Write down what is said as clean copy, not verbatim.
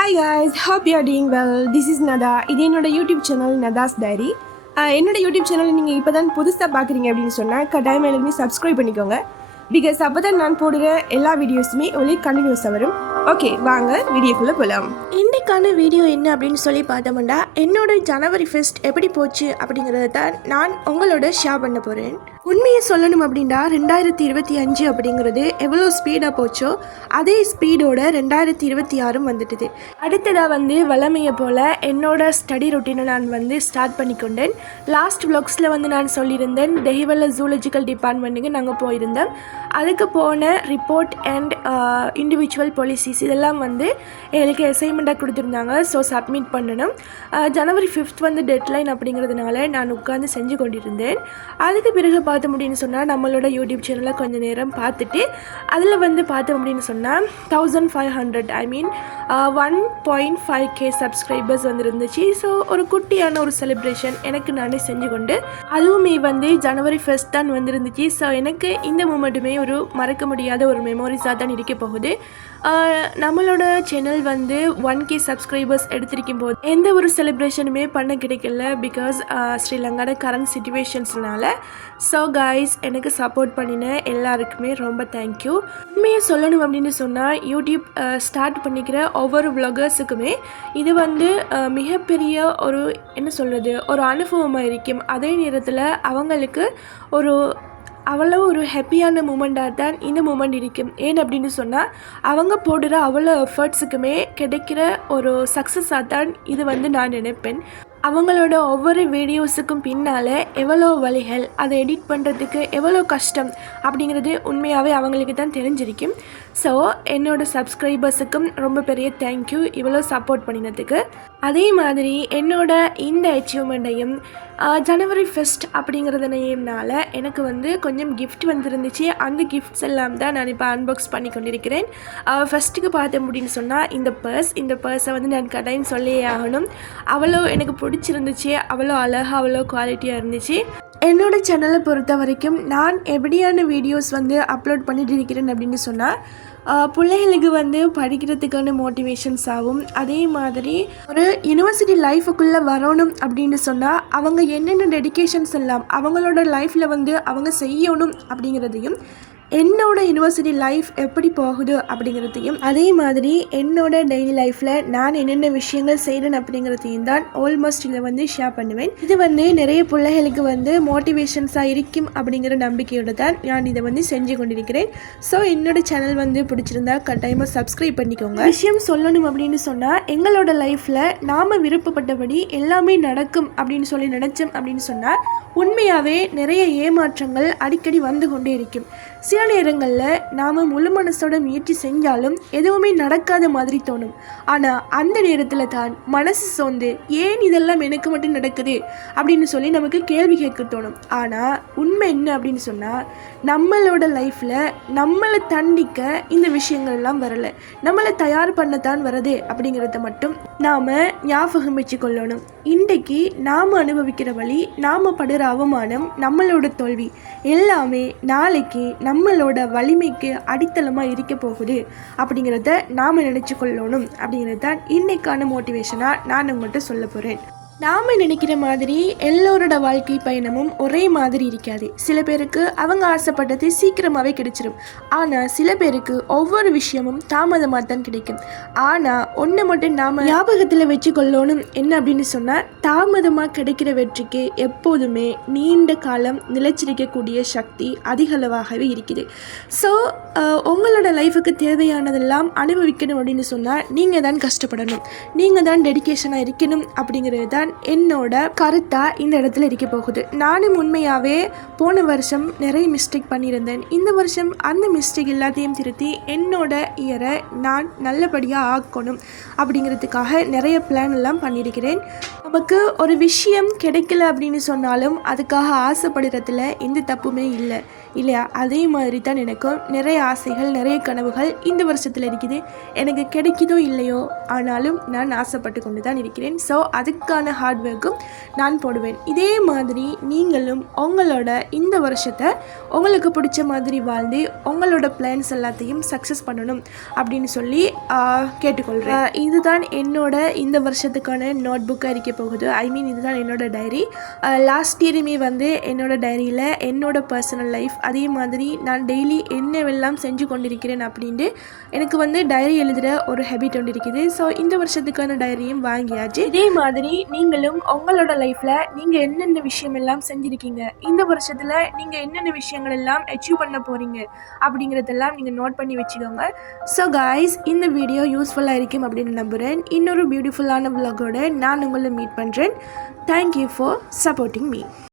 Hi guys, hope you are doing well. This is Nada. இது என்னோட YouTube channel நதாஸ் diary. என்னோட YouTube channel நீங்கள் இப்போ தான் புதுசாக பார்க்குறீங்க அப்படின்னு சொன்னால் கட்டாயம் எல்லாருமே சப்ஸ்கிரைப் பண்ணிக்கோங்க. பிகாஸ் அப்போ தான் நான் போடுற எல்லா வீடியோஸுமே உங்களுக்கு கண்டினியூஸாக வரும். ஓகே, வாங்க வீடியோக்குள்ளே போகலாம். இன்றைக்கான வீடியோ என்ன அப்படின்னு சொல்லி பார்த்தோம்னா, என்னோட ஜனவரி ஃபெஸ்ட் எப்படி போச்சு அப்படிங்கிறத தான் நான் உங்களோட ஷேர் பண்ண போகிறேன். உண்மையை சொல்லணும் அப்படின்னா 2025 அப்படிங்கிறது எவ்வளோ ஸ்பீடாக போச்சோ அதே ஸ்பீடோட 2026 வந்துட்டுது. அடுத்ததாக வளமையை போல் என்னோட ஸ்டடி ரொட்டீனை நான் ஸ்டார்ட் பண்ணிக்கொண்டேன். லாஸ்ட் வ்ளாக்ஸில் நான் சொல்லியிருந்தேன் தெஹிவல்ல ஜூலஜிக்கல் டிபார்ட்மெண்ட்டுக்கு நாங்கள் போயிருந்தோம். அதுக்கு போன ரிப்போர்ட் அண்ட் இண்டிவிஜுவல் பாலிசிஸ் இதெல்லாம் எங்களுக்கு அசைன்மெண்ட்டாக கொடுத்துருந்தாங்க. ஸோ சப்மிட் பண்ணணும். ஜனவரி 5th டெட்லைன் அப்படிங்கிறதுனால நான் உட்காந்து செஞ்சு கொண்டிருந்தேன். அதுக்கு பிறகு பார்த்தோம் அப்படின்னு சொன்னால் நம்மளோட யூடியூப் சேனலை கொஞ்சம் நேரம் பார்த்துட்டு அதில் பார்த்தோம் அப்படின்னு சொன்னால் 1500 1.5K சப்ஸ்கிரைபர்ஸ் இருந்துச்சு. ஸோ ஒரு குட்டியான ஒரு செலிப்ரேஷன் எனக்கு நானே செஞ்சு கொண்டு அதுவுமே ஜனவரி 1st தான் வந்துருந்துச்சு. ஸோ எனக்கு இந்த மூமெண்ட்டுமே ஒரு மறக்க முடியாத ஒரு மெமோரிஸாக தான் இருக்க போகுது. நம்மளோட சேனல் 1K சப்ஸ்கிரைபர்ஸ் எடுத்திருக்கும் போது எந்த ஒரு செலிப்ரேஷனுமே பண்ண கிடைக்கல. பிகாஸ் ஸ்ரீலங்காவோட கரண்ட் சிச்சுவேஷன்ஸ்னால. ஸோ காய்ஸ், எனக்கு சப்போர்ட் பண்ணின எல்லாருக்குமே ரொம்ப தேங்க்யூ. உண்மையை சொல்லணும் அப்படின்னு சொன்னால் யூடியூப் ஸ்டார்ட் பண்ணிக்கிற ஒவ்வொரு விளாகர்ஸுக்குமே இது மிகப்பெரிய ஒரு ஒரு அனுபவமாக இருக்கும். அதே நேரத்தில் அவங்களுக்கு அவ்வளோ ஒரு ஹாப்பியான மூமெண்ட்டாக தான் இந்த மூமெண்ட் இருக்கும். ஏன் அப்படின்னு சொன்னால் அவங்க போடுற அவ்வளோ எஃபர்ட்ஸுக்குமே கிடைக்கிற ஒரு சக்ஸஸாக தான் இது நான் நினைப்பேன். அவங்களோட ஒவ்வொரு வீடியோஸுக்கும் பின்னால் எவ்வளோ வழிகள், அதை எடிட் பண்ணுறதுக்கு எவ்வளோ கஷ்டம் அப்படிங்கிறது உண்மையாகவே அவங்களுக்கு தான் தெரிஞ்சிருக்கும். ஸோ என்னோட சப்ஸ்கிரைபர்ஸுக்கும் ரொம்ப பெரிய தேங்க்யூ இவ்வளோ சப்போர்ட் பண்ணினதுக்கு. அதே மாதிரி என்னோட இந்த அச்சீவ்மெண்ட்டையும் ஜனவரி 1st அப்படிங்கிறதுனால எனக்கு கொஞ்சம் கிஃப்ட் வந்துருந்துச்சு. அந்த கிஃப்ட்ஸ் எல்லாம் தான் நான் இப்போ அன்பாக்ஸ் பண்ணி கொண்டிருக்கிறேன். ஃபஸ்ட்டுக்கு பார்த்தேன் அப்படின்னு சொன்னால் இந்த பர்ஸை நான் கட்டாயம் சொல்லியே ஆகணும். அவ்வளோ எனக்கு பிடிச்சிருந்துச்சு. அவ்வளோ அழகாக அவ்வளோ குவாலிட்டியாக இருந்துச்சு. என்னோடய சேனலை பொறுத்த வரைக்கும் நான் எப்படியான வீடியோஸ் அப்லோட் பண்ணிட்டு இருக்கிறேன் அப்படின்னு சொன்னால் பிள்ளைகளுக்கு படிக்கிறதுக்கான மோட்டிவேஷன்ஸ் ஆகும். அதே மாதிரி ஒரு யூனிவர்சிட்டி லைஃபுக்குள்ளே வரணும் அப்படின்னு சொன்னால் அவங்க என்னென்ன டெடிகேஷன்ஸ் எல்லாம் அவங்களோட லைஃப்பில் அவங்க செய்யணும் அப்படிங்கிறதையும், என்னோட யூனிவர்சிட்டி லைஃப் எப்படி போகுது அப்படிங்கிறதையும், அதே மாதிரி என்னோட டெய்லி லைஃப்பில் நான் என்னென்ன விஷயங்கள் செய்கிறேன் அப்படிங்கிறதையும் தான் ஆல்மோஸ்ட் இதை ஷேர் பண்ணுவேன். இது நிறைய பிள்ளைகளுக்கு மோட்டிவேஷன்ஸாக இருக்கும் அப்படிங்கிற நம்பிக்கையோடு தான் நான் இதை செஞ்சு கொண்டிருக்கிறேன். ஸோ என்னோட சேனல் பிடிச்சிருந்தா கட்டாயமாக சப்ஸ்கிரைப் பண்ணிக்கோங்க. விஷயம் சொல்லணும் அப்படின்னு சொன்னால் எங்களோட லைஃப்பில் நாம் விருப்பப்பட்டபடி எல்லாமே நடக்கும் அப்படின்னு சொல்லி நினச்சோம் அப்படின்னு சொன்னால் உண்மையாகவே நிறைய ஏமாற்றங்கள் அடிக்கடி வந்து கொண்டே இருக்கும். சில நேரங்களில் நாம் முழு மனசோட முயற்சி செஞ்சாலும் எதுவுமே நடக்காத மாதிரி தோணும். ஆனால் அந்த நேரத்தில் தான் மனசு சோர்ந்து ஏன் இதெல்லாம் எனக்கு மட்டும் நடக்குது அப்படின்னு சொல்லி நமக்கு கேள்வி கேட்க தோணும். ஆனால் உண்மை என்ன அப்படின்னு சொன்னால் நம்மளோட லைஃப்பில் நம்மளை தண்டிக்க இந்த விஷயங்கள் எல்லாம் வரலை, நம்மளை தயார் பண்ணத்தான் வருது அப்படிங்கிறத மட்டும் நாம் ஞாபகம் வச்சு கொள்ளணும். இன்றைக்கு நாம் அனுபவிக்கிற வழி, நாம் படுற அவமானம், நம்மளோட தோல்வி எல்லாமே நாளைக்கு நம்மளோட வலிமைக்கு அடித்தளமாக இருக்க போகுது அப்படிங்கிறத நாம் நினச்சி கொள்ளணும். அப்படிங்கிறது தான் இன்றைக்கான மோட்டிவேஷனாக நான் உங்கள்கிட்ட சொல்ல போகிறேன். நாம் நினைக்கிற மாதிரி எல்லோரோட வாழ்க்கை பயணமும் ஒரே மாதிரி இருக்காது. சில பேருக்கு அவங்க ஆசைப்பட்டது சீக்கிரமாகவே கிடைச்சிடும். ஆனால் சில பேருக்கு ஒவ்வொரு விஷயமும் தாமதமாக தான் கிடைக்கும். ஆனால் ஒன்று மட்டும் நாம் ஞாபகத்தில் வச்சு கொள்ளணும் என்ன அப்படின்னு சொன்னால், தாமதமாக கிடைக்கிற வெற்றிக்கு எப்போதுமே நீண்ட காலம் நிலைச்சிருக்கக்கூடிய சக்தி அதிகளவாகவே இருக்குது. ஸோ உங்களோட லைஃபுக்கு தேவையானதெல்லாம் அனுபவிக்கணும் அப்படின்னு சொன்னால் நீங்கள் தான் கஷ்டப்படணும், நீங்கள் தான் டெடிகேஷனாக இருக்கணும் அப்படிங்கிறது தான் என்னோட கருத்தா இந்த இடத்துல இருக்க போகுது. நானும் உண்மையாகவே போன வருஷம் நிறைய மிஸ்டேக் பண்ணியிருந்தேன். இந்த வருஷம் அந்த மிஸ்டேக் எல்லாத்தையும் திருத்தி என்னோட இயரை நான் நல்லபடியாக ஆக்கணும் அப்படிங்கிறதுக்காக நிறைய பிளான் எல்லாம் பண்ணியிருக்கிறேன். நமக்கு ஒரு விஷயம் கிடைக்கல அப்படின்னு சொன்னாலும் அதுக்காக ஆசைப்படுறதுல எந்த தப்புமே இல்லை. இல்லையா? அதே மாதிரி தான் எனக்கும் நிறைய ஆசைகள், நிறைய கனவுகள் இந்த வருஷத்தில் இருக்குது. எனக்கு கிடைக்குதோ இல்லையோ, ஆனாலும் நான் ஆசைப்பட்டு கொண்டு தான் இருக்கிறேன். ஸோ அதுக்கான ஹார்ட் ஒர்க்கும் நான் போடுவேன். இதே மாதிரி நீங்களும் உங்களோட இந்த வருஷத்தை உங்களுக்கு பிடிச்ச மாதிரி வாழ்ந்து உங்களோட பிளான்ஸ் எல்லாத்தையும் சக்ஸஸ் பண்ணணும் அப்படின்னு சொல்லி கேட்டுக்கொள்கிறேன். இதுதான் என்னோட இந்த வருஷத்துக்கான நோட் புக்காக இருக்க போகுது. இதுதான் என்னோட டைரி. லாஸ்ட் இயருமே என்னோட டைரியில் என்னோட பர்சனல் லைஃப், அதே மாதிரி நான் டெய்லி என்னவெல்லாம் செஞ்சு கொண்டிருக்கிறேன் அப்படின்ட்டு எனக்கு டைரி எழுதுகிற ஒரு ஹேபிட் ஒன்று இருக்குது. ஸோ இந்த வருஷத்துக்கான டைரியும் வாங்கியாச்சு. இதே மாதிரி நீங்களும் உங்களோட லைஃப்பில் நீங்கள் என்னென்ன விஷயம் எல்லாம் செஞ்சுருக்கீங்க, இந்த வருஷத்தில் நீங்கள் என்னென்ன விஷயங்கள் எல்லாம் அச்சீவ் பண்ண போகிறீங்க அப்படிங்கிறதெல்லாம் நீங்கள் நோட் பண்ணி வச்சுக்கோங்க. ஸோ காய்ஸ், இந்த வீடியோ யூஸ்ஃபுல்லாக இருக்கும் அப்படின்னு நம்புகிறேன். இன்னொரு பியூட்டிஃபுல்லான vlog-ஓட நான் உங்களை மீட் பண்ணுறேன். Thank you for supporting me.